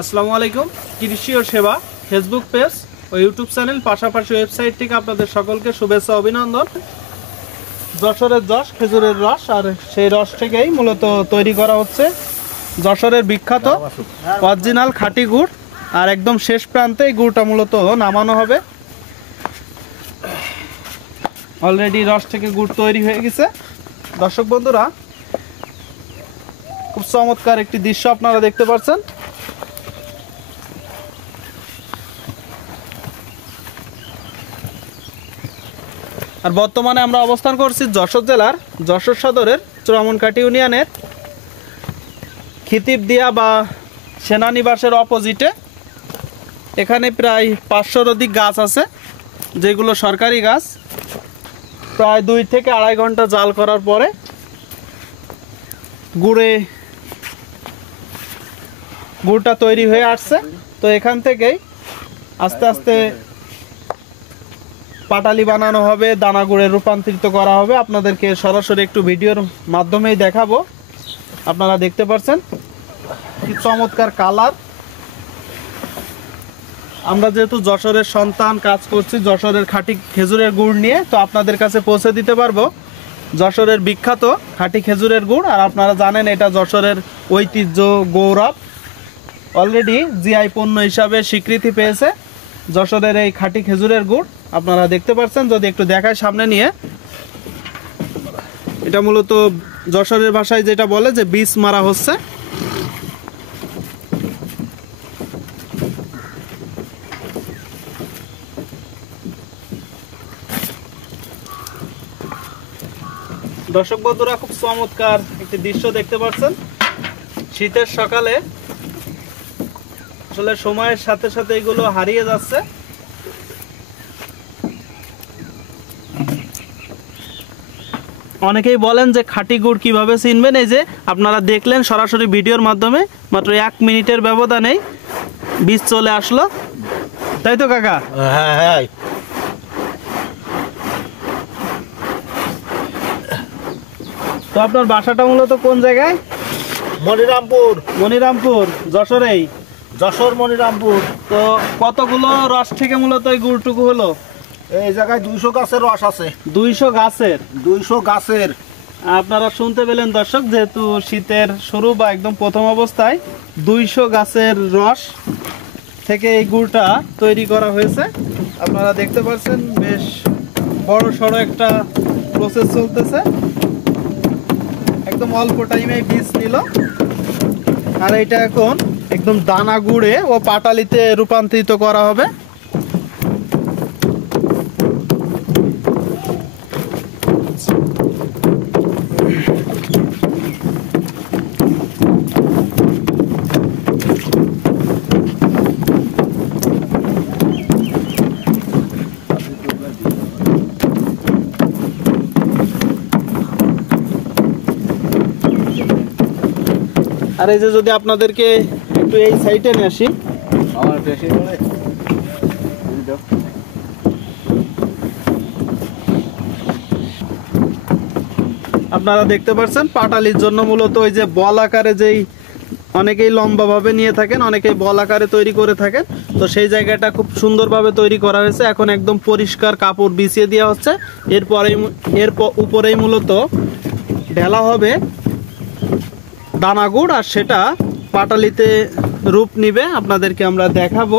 আসসালামু আলাইকুম। কৃষি ও সেবা ফেসবুক পেজ ও ইউটিউব চ্যানেল পাশাপাশি ওয়েবসাইট থেকে আপনাদের সকলকে শুভেচ্ছা অভিনন্দন। যশোরের যশ খেজুরের রস, আর সেই রস থেকেই মূলত তৈরি করা হচ্ছে যশোরের বিখ্যাত অরিজিনাল খাঁটি গুড়। আর একদম শেষ প্রান্তে এই গুড়টা মূলত নামানো হবে। অলরেডি রস থেকে গুড় তৈরি হয়ে গেছে। দর্শক বন্ধুরা, খুব চমৎকার একটি দৃশ্য আপনারা দেখতে পাচ্ছেন। আর বর্তমানে আমরা অবস্থান করছি যশোর জেলার যশোর সদরের চুরামনকাঠি ইউনিয়নের খিতিবদিয়া বা সেনানিবাসের অপোজিটে। এখানে প্রায় 500-র অধিক গাছ আছে, যেগুলো সরকারি গাছ। প্রায় 2 থেকে আড়াই ঘন্টা জাল করার পরে গুড়টা তৈরি হয়ে আসছে। তো এখান থেকেই আস্তে আস্তে পাটালি বানানো হবে, দানা গুড়ে রূপান্তরিত করা হবে। আপনাদেরকে সরাসরি একটু ভিডিওর মাধ্যমেই দেখাবো। আপনারা দেখতে পাচ্ছেন কি চমৎকার কালার। আমরা যেহেতু যশোরের সন্তান, কাজ করছি যশোরের খাঁটি খেজুরের গুড় নিয়ে, তো আপনাদের কাছে পৌঁছে দিতে পারবো যশোরের বিখ্যাত খাঁটি খেজুরের গুড়। আর আপনারা জানেন এটা যশোরের ঐতিহ্য, গৌরব। অলরেডি জিআই পণ্য হিসাবে স্বীকৃতি পেয়েছে যশোরের এই খাঁটি খেজুরের গুড়। আপনারা দেখতে পাচ্ছেন, যদি একটু দেখায় সামনে নিয়ে, এটা মূলত যশোরের ভাষায় যেটা বলে যে বীজ মারা হচ্ছে। দর্শক বন্ধুরা, খুব চমৎকার একটি দৃশ্য দেখতে পাচ্ছেন। শীতের সকালে আসলে সময়ের সাথে সাথে এগুলো হারিয়ে যাচ্ছে। অনেকেই বলেন যে খাঁটি গুড় কিভাবে চিনবেন। এই যে আপনারা দেখলেন সরাসরি ভিডিওর মাধ্যমে, মাত্র 1 মিনিটের ব্যবধানেই বীজ চলে আসলো, তাই তো কাকা? হ্যাঁ হ্যাঁ। তো আপনার বাসাটা মূলত কোন জায়গায়? মনিরামপুর। মনিরামপুর, যশোরেই? যশোর মনিরামপুর। তো কতগুলো রস থেকে মূলত এই গুড়টুকু হলো? এই জায়গায় 200 গাছের রস আছে। 200 গাছের? 200 গাছের। আপনারা শুনতে পেলেন দর্শক, যেহেতু শীতের শুরু বা একদম প্রথম অবস্থায় 200 গাছের রস থেকে এই গুড়টা তৈরি করা হয়েছে। আপনারা দেখতে পাচ্ছেন বেশ বড় সড়ো একটা প্রসেস চলতেছে। একদম অল্প টাইমে বীজ নিল, আর এটা এখন একদম দানা গুড়ে ও পাটালিতে রূপান্তরিত করা হবে। আর এই যে যদি আপনাদেরকে একটু এই সাইডে নিয়ে আসি, আপনারা দেখতে পাচ্ছেন পাটালির জন্য মূলত ওই যে বল আকারে, যেই অনেকেই লম্বাভাবে নিয়ে থাকেন, অনেকেই বল আকারে তৈরি করে থাকেন, তো সেই জায়গাটা খুব সুন্দরভাবে তৈরি করা হয়েছে। এখন একদম পরিষ্কার কাপড় বিছিয়ে দেওয়া হচ্ছে। এর উপরেই মূলত ঢেলা হবে দানা গুড়, আর সেটা পাটালিতে রূপ নিবে। আপনাদেরকে আমরা দেখাবো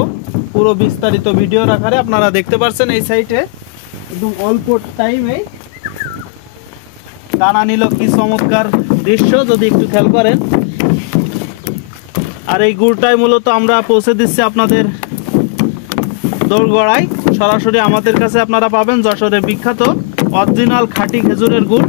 পুরো বিস্তারিত ভিডিওর আকারে। আপনারা দেখতে পাচ্ছেন এই সাইডে একদম অল্প টাইমে দানা নিল। কি চমৎকার দৃশ্য যদি একটু খেয়াল করেন। আর এই গুড়টাই মূলত আমরা পৌঁছে দিচ্ছি আপনাদের দোলগড়ায়। সরাসরি আমাদের কাছে আপনারা পাবেন যশোরের বিখ্যাত অরিজিনাল খাঁটি খেজুরের গুড়।